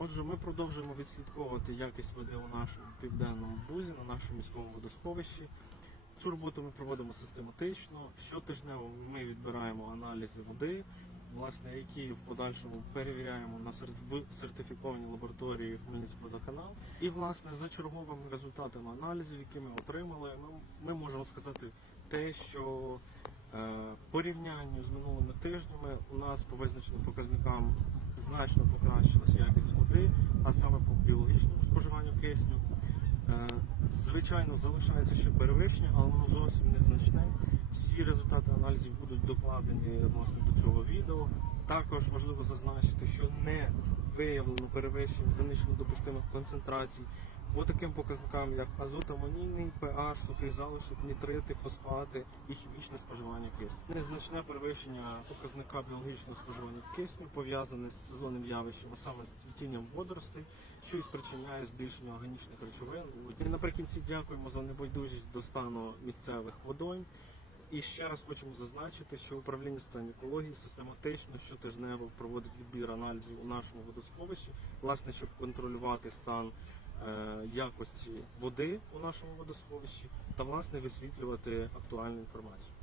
Отже, ми продовжуємо відслідковувати якість води у нашому південному бузі, на нашому міському водосховищі. Цю роботу ми проводимо систематично. Щотижнево ми відбираємо аналізи води, власне, які в подальшому перевіряємо на сертифікованій лабораторії Хмельницького водоканал. І власне за черговими результатами аналізів, які ми отримали, ми, ми можемо сказати те, що е, порівнянню з минулими тижнями у нас по визначеним показникам значно покращилась якість води, а саме по біологічному споживанню кисню. Е, Звичайно, залишається ще перевищення, але воно зовсім незначне. Всі результати аналізів будуть докладені власне до цього відео. Також важливо зазначити, що не виявлено перевищення гранично допустимих концентрацій по таким показникам, як азотамонійний, pH, сухий залишок, нітрити, фосфати і хімічне споживання кисню. Незначне перевищення показника біологічного споживання кисню пов'язане з сезонним явищем, а саме з цвітінням водоростей, що і спричиняє збільшення органічних речовин. І наприкінці дякуємо за небайдужість до стану місцевих водойм. І ще раз хочемо зазначити, що управління стану екології систематично щотижнево проводить відбір аналізів у нашому водосховищі, власне, щоб контролювати стан якості води у нашому водосховищі та власне висвітлювати актуальну інформацію.